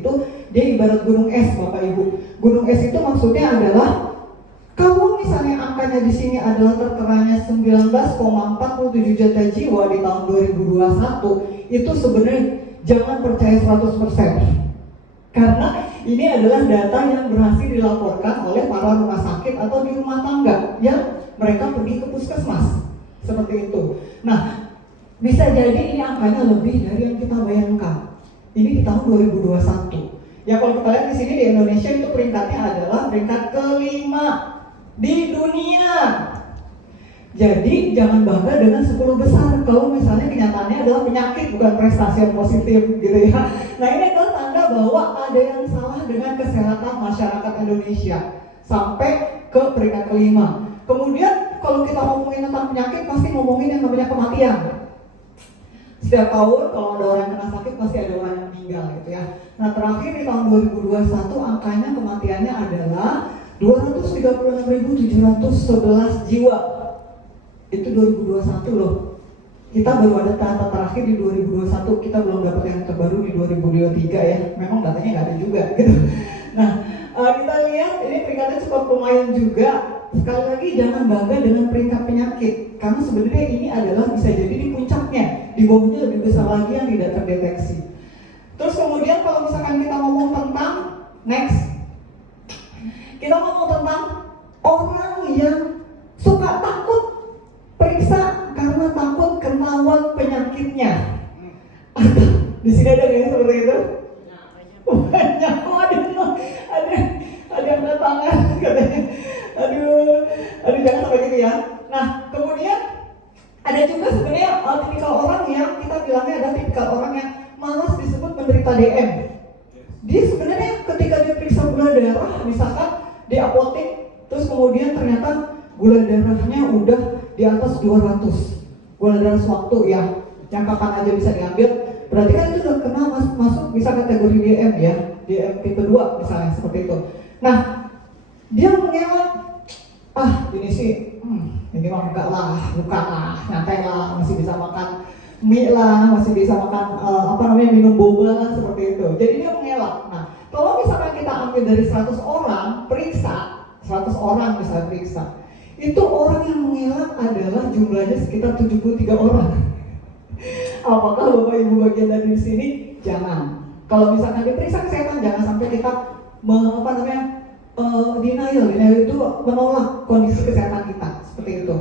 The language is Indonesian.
itu, dia ibarat gunung es, Bapak Ibu. Gunung es itu maksudnya adalah kalau misalnya angkanya di sini adalah terteranya 19,47 juta jiwa di tahun 2021, itu sebenarnya jangan percaya 100%. Karena ini adalah data yang berhasil dilaporkan oleh para rumah sakit atau di rumah tangga yang mereka pergi ke puskesmas. Seperti itu. Nah, bisa jadi ini angkanya lebih dari yang kita bayangkan. Ini di tahun 2021. Ya kalau kita lihat di sini di Indonesia itu peringkatnya adalah peringkat kelima di dunia. Jadi jangan bangga dengan 10 besar kalau misalnya kenyataannya adalah penyakit bukan prestasi yang positif gitu ya. Nah ini adalah tanda bahwa ada yang salah dengan kesehatan masyarakat Indonesia sampai ke peringkat kelima. Kemudian kalau kita ngomongin tentang penyakit pasti ngomongin yang namanya kematian. Setiap tahun kalau ada orang yang kena sakit pasti ada orang yang meninggal gitu ya. Nah terakhir di tahun 2021 angkanya kematiannya adalah 236.711 jiwa. Itu 2021 loh. Kita baru ada data terakhir di 2021, kita belum dapat yang terbaru di 2023 ya. Memang datanya nggak ada juga gitu. Nah, kita lihat ini peringkatnya cukup lumayan juga. Sekali lagi jangan bangga dengan peringkat penyakit, karena sebenarnya ini adalah bisa jadi di puncaknya, di bawahnya lebih besar lagi yang tidak terdeteksi. Terus kemudian kalau misalkan kita ngomong tentang kita ngomong tentang orang yang suka takut periksa karena takut ketahuan penyakitnya. Di sini ada nggak seperti itu? Banyak. Ada yang angkat tangan katanya. Aduh jangan sampai gitu ya. Nah kemudian ada juga sebenarnya tipikal orang yang kita bilangnya ada tipikal orang yang malas disebut menderita DM. Dia sebenarnya ketika dia periksa gula darah misalkan di apotek, terus kemudian ternyata gula darahnya udah di atas 200, gula darah sewaktu ya, yang kapan aja bisa diambil, berarti kan itu udah kena masuk bisa kategori DM ya, DM tipe 2 misalnya seperti itu. Nah, dia mengelak, ini sih, ini mah enggak lah, bukan lah, nyantai lah, masih bisa makan mie lah, masih bisa makan minum boba lah, seperti itu. Jadi dia mengelak. Nah, kalau misalkan kita ambil dari 100 orang periksa, 100 orang misalnya periksa, itu orang yang mengelak adalah jumlahnya sekitar 73 orang. Apakah Bapak Ibu bagian dari sini? Jangan. Kalau misalkan diperiksa kesehatan, jangan sampai kita denial itu menolak kondisi kesehatan kita seperti itu.